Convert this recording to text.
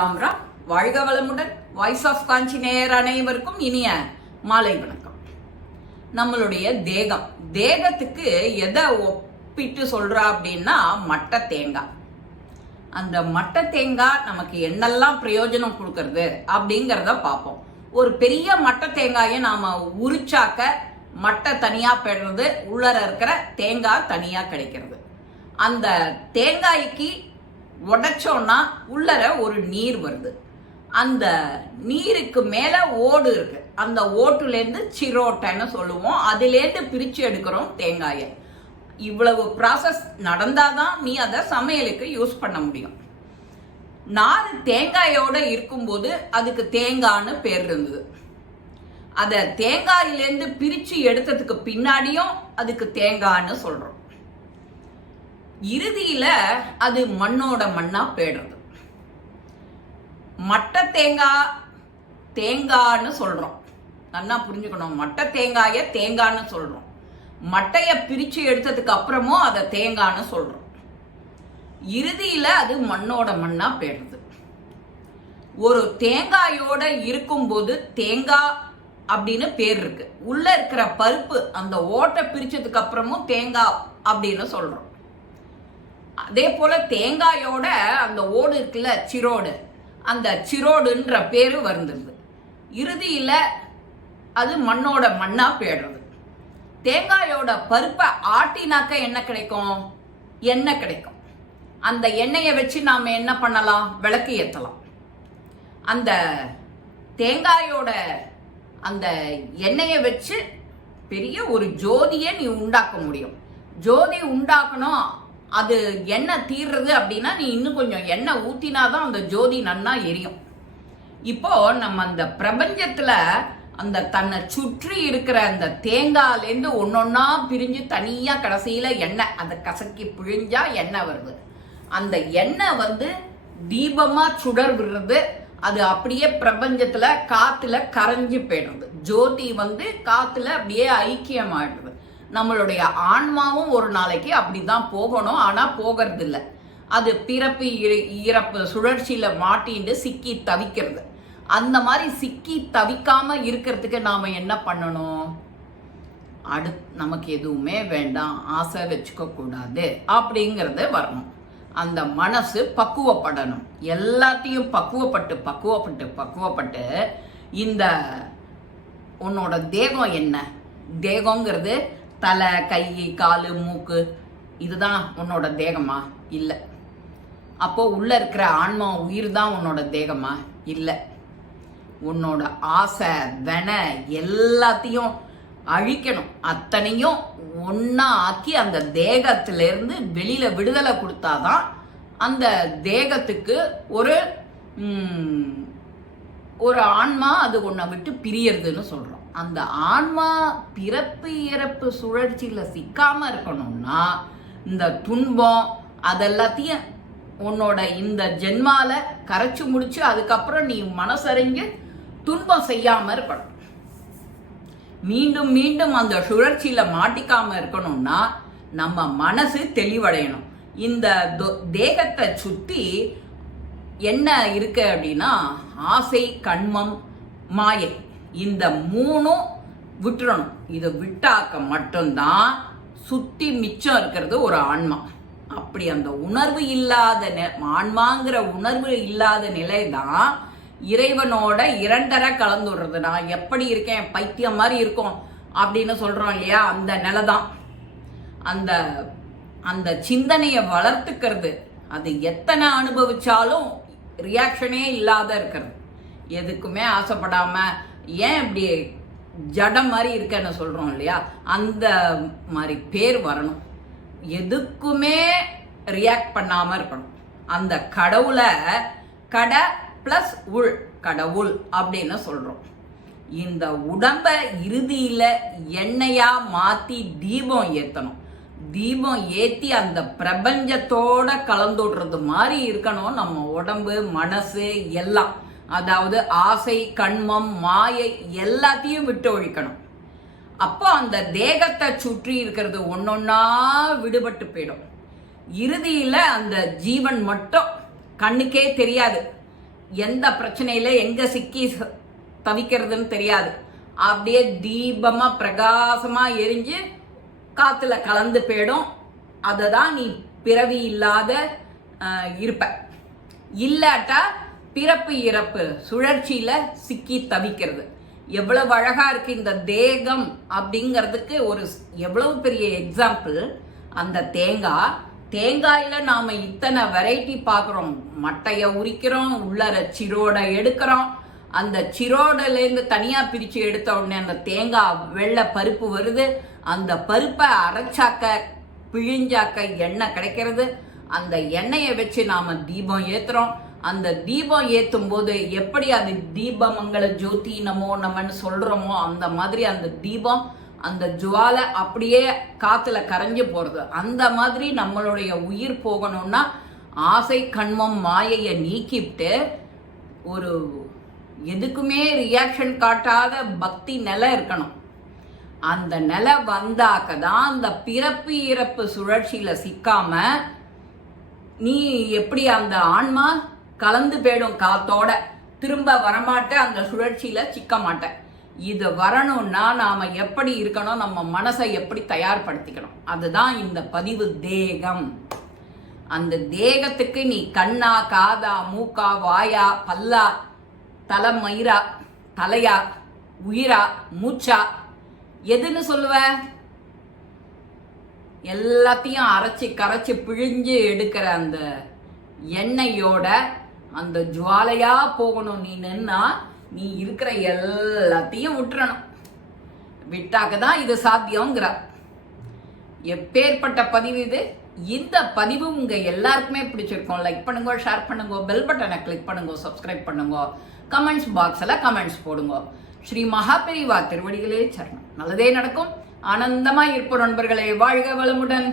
ராம் ராம் வாழ்க வளமுடன். Voice of காஞ்சி நேயர் அனைவருக்கும் இனிய மாலை வணக்கம். நம்மளுடைய தேகம். தேகத்துக்கு எதை ஒப்பிட்டு சொல்றா அப்படின்னா மட்டை தேங்காய். அந்த மட்டை தேங்காய் நமக்கு என்னெல்லாம் பிரயோஜனம் கொடுக்கறது அப்படிங்கிறத பார்ப்போம். ஒரு பெரிய மட்டை தேங்காயை நாம உரிச்சாக்க மட்டை தனியா பெறுறது உள்ளர இருக்கிற தேங்காய் தனியா கிடைக்கிறது. அந்த தேங்காய்க்கு உடைச்சோன்னா உள்ளர ஒரு நீர் வருது. அந்த நீருக்கு மேலே ஓடு இருக்கு. அந்த ஓட்டுலேருந்து சிரோட்டைன்னு சொல்லுவோம். அதுலேருந்து பிரித்து எடுக்கிறோம் தேங்காயை. இவ்வளவு ப்ராசஸ் நடந்தாதான் நீ அதை சமையலுக்கு யூஸ் பண்ண முடியும். நார் தேங்காயோட இருக்கும்போது அதுக்கு தேங்காய்னு பேர் இருந்தது. அதை தேங்காயிலேருந்து பிரித்து எடுத்ததுக்கு பின்னாடியும் அதுக்கு தேங்காய்னு சொல்கிறோம் இறுதியில அது மண்ணோட மண்ணா போயிடுறது. மட்டை தேங்காய் தேங்காய்னு சொல்றோம். நல்லா புரிஞ்சுக்கணும். மட்டை தேங்காய தேங்காய்னு சொல்றோம். மட்டைய பிரிச்சு எடுத்ததுக்கு அப்புறமும் அதை தேங்காய்னு சொல்றோம். இறுதியில அது மண்ணோட மண்ணா போயிடுறது. ஒரு தேங்காயோட இருக்கும்போது தேங்காய் அப்படின்னு பேர் இருக்கு. உள்ள இருக்கிற பருப்பு அந்த ஓட்டை பிரிச்சதுக்கு அப்புறமும் தேங்காய் அப்படின்னு சொல்றோம். அதே போல தேங்காயோட அந்த ஓடு இருக்குல்ல சிரோடு. அந்த சிரோடுன்ற பேரு வந்துடுது இறுதியில் அது மண்ணோட மண்ணா போயிடுறது. தேங்காயோட பருப்பை ஆட்டினாக்க என்ன கிடைக்கும்? எண்ணெய் கிடைக்கும். அந்த எண்ணெயை வச்சு நாம என்ன பண்ணலாம்? விளக்கு ஏற்றலாம் அந்த தேங்காயோட அந்த எண்ணெயை வச்சு பெரிய ஒரு ஜோதியை நீ உண்டாக்க முடியும். ஜோதி உண்டாக்கணும் அது எண்ணெய் தீர்றது அப்படின்னா நீ இன்னும் கொஞ்சம் எண்ணெய் ஊத்தினாதான் அந்த ஜோதி நன்னா எரியும். இப்போ நம்ம அந்த பிரபஞ்சத்துல அந்த தன்னை சுற்றி இருக்கிற அந்த தேங்காயிலேருந்து ஒன்னொன்னா பிரிஞ்சு தனியா கடைசியில எண்ணெய் அதை கசக்கி பிழிஞ்சா எண்ணெய் வருது. அந்த எண்ணெய் வந்து தீபமா சுடர் விடுறது அது அப்படியே பிரபஞ்சத்துல காத்துல கரைஞ்சு போயிடுறது. ஜோதி வந்து காத்துல அப்படியே ஐக்கியமாயிடுறது நம்மளுடைய ஆன்மாவும் ஒரு நாளைக்கு அப்படிதான் போகணும். ஆனா போகிறது இல்லை அது பிறப்பு இறப்பு சுழற்சியில மாட்டிண்டு சிக்கி தவிக்கிறது. அந்த மாதிரி சிக்கி தவிக்காம இருக்கிறதுக்கு நாம என்ன பண்ணணும்? அடு நமக்கு எதுவுமே வேண்டாம். ஆசை வச்சுக்க கூடாது அப்படிங்கறது வரணும். அந்த மனசு பக்குவப்படணும். எல்லாத்தையும் பக்குவப்பட்டு பக்குவப்பட்டு பக்குவப்பட்டு இந்த உன்னோட தேகம் என்ன? தேகங்கிறது தலை கை காலு மூக்கு இதுதான் உன்னோட தேகமா? இல்லை. அப்போ உள்ள இருக்கிற ஆன்மா உயிர் தான் உன்னோட தேகமா? இல்லை. உன்னோட ஆசை வென எல்லாத்தையும் அழிக்கணும். அத்தனையும் ஒன்றா ஆக்கி அந்த தேகத்திலிருந்து வெளியில விடுதலை கொடுத்தாதான் அந்த தேகத்துக்கு ஒரு ஒரு ஆன்மா அது ஒன்றை விட்டு பிரியறதுன்னு சொல்றோம். அந்த ஆன்மா பிறப்பு இறப்பு சுழற்சியில் சிக்காம இருக்கணும்னா இந்த துன்பம் அதெல்லாத்தையும் உன்னோட இந்த ஜென்மால கரைச்சு முடிச்சு அதுக்கப்புறம் நீ மனசறிஞ்சு துன்பம் செய்யாம இருக்கணும். மீண்டும் மீண்டும் அந்த சுழற்சியில மாட்டிக்காம இருக்கணும்னா நம்ம மனசு தெளிவடையணும். இந்த தேகத்தை சுத்தி என்ன இருக்கு அப்படின்னா ஆசை கண்மம் மாயை. இந்த மூணும் விட்டுறணும். இதை விட்டாக்க மட்டும்தான் சுத்தி மிச்சம் இருக்கிறது ஒரு ஆன்மா. அப்படி அந்த உணர்வு இல்லாத நெ- ஆன்மாங்கிற உணர்வு இல்லாத நிலை தான் இறைவனோட இரண்டரை கலந்துடுறது நான் எப்படி இருக்கேன்? பைத்தியம் மாதிரி இருக்கும் அப்படின்னு சொல்றோம் இல்லையா? அந்த நிலை தான் அந்த அந்த சிந்தனையை வளர்த்துக்கிறது. அது எத்தனை அனுபவிச்சாலும் ரியாக்ஷனே இல்லாத இருக்கிறது. எதுக்குமே ஆசைப்படாமல் ஏன் இப்படி ஜடம் மாதிரி இருக்கேன்னு சொல்கிறோம் இல்லையா? அந்த மாதிரி பேர் வரணும். எதுக்குமே ரியாக்ட் பண்ணாமல் இருக்கணும். அந்த கடவுளை கட ப்ளஸ் உள் கடவுள் அப்படின்னு சொல்கிறோம் இந்த உடம்ப இறுதியில் எண்ணெயாக மாற்றி தீபம் ஏற்றணும் தீபம் ஏற்றி அந்த பிரபஞ்சத்தோட கலந்துடுறது மாதிரி இருக்கணும் நம்ம உடம்பு மனசு எல்லாம். அதாவது ஆசை கண்மம் மாயை எல்லாத்தையும் விட்டு ஒழிக்கணும். அப்போ அந்த தேகத்தை சுற்றி இருக்கிறது ஒன்னொன்னா விடுபட்டு போயிடும். இறுதியில் அந்த ஜீவன் மட்டும் கண்ணுக்கே தெரியாது. எந்த பிரச்சனையில் எங்கே சிக்கி ச- தவிக்கிறதுன்னு தெரியாது. அப்படியே தீபமாக பிரகாசமாக எரிஞ்சு காற்றுல கலந்து போயிடும். அதை தான் நீ பிறவி இல்லாத இருப்ப. இல்லாட்டா பிறப்பு இறப்பு சுழற்சியில சிக்கி தவிக்கிறது. எவ்வளவு அழகா இருக்கு இந்த தேகம் அப்படிங்கிறதுக்கு ஒரு ஸ்- எவ்வளவு பெரிய எக்ஸாம்பிள் அந்த தேங்காய் தேங்காயில நாம இத்தனை வெரைட்டி பார்க்குறோம். மட்டையை உரிக்கிறோம் உள்ளர சிரோட எடுக்கிறோம். அந்த சிரோடலேருந்து தனியாக பிரித்து எடுத்த உடனே அந்த தேங்காய் வெள்ளை பருப்பு வருது. அந்த பருப்பை அரைச்சாக்க பிழிஞ்சாக்க எண்ணெய் கிடைக்கிறது. அந்த எண்ணெயை வச்சு நாம் தீபம் ஏற்றுறோம் அந்த தீபம் ஏற்றும் போது எப்படி அது தீபமங்கள ஜோதி நமோ நமன்னு சொல்கிறோமோ அந்த மாதிரி அந்த தீபம் அந்த ஜுவாலை அப்படியே காற்றுல கரைஞ்சு போகிறது அந்த மாதிரி நம்மளுடைய உயிர் போகணும்னா ஆசை கண்மம் மாயையை நீக்கிவிட்டு ஒரு எதுக்குமே ரியாக்ஷன் காட்டாத பக்தி நிலை இருக்கணும். அந்த நிலை வந்தாக்க தான் அந்த பிறப்பு இறப்பு சுழற்சியில் சிக்காம நீ எப்படி அந்த ஆன்மா கலந்து போயிடும் காத்தோட. திரும்ப வரமாட்டேன் அந்த சுழற்சியில சிக்க மாட்டேன். இது வரணும்னா நாம எப்படி இருக்கணும் நம்ம மனசை எப்படி தயார்படுத்திக்கணும். அதுதான் இந்த பதிவு தேகம். அந்த தேகத்துக்கு நீ கண்ணா காதா மூக்கா வாயா பல்லா தலை மயிரா தலையா உயிரா மூச்சா எதுன்னு சொல்லுவ? எல்லாத்தையும் அரைச்சி கரைச்சி பிழிஞ்சு எடுக்கிற அந்த எண்ணெயோட அந்த ஜுவாலையா போகணும். நீ நின்னா நீ இருக்கிற எல்லாத்தையும் விட்டுறணும். விட்டாக்க தான் இது சாத்தியங்கிற எப்பேற்பட்ட பதிவு இது? இந்த பதிவு உங்க எல்லாருக்குமே பிடிச்சிருக்கும். லைக் பண்ணுங்க ஷேர் பண்ணுங்க பெல் பட்டனை கிளிக் பண்ணுங்க சப்ஸ்கிரைப் பண்ணுங்க கமெண்ட்ஸ் பாக்ஸ்ல கமெண்ட்ஸ் போடுங்க. ஸ்ரீ மகாபெரிவா திருவடிகளே சரணம். நல்லதே நடக்கும். ஆனந்தமா இருப்போம் நண்பர்களே. வாழ்க வளமுடன்.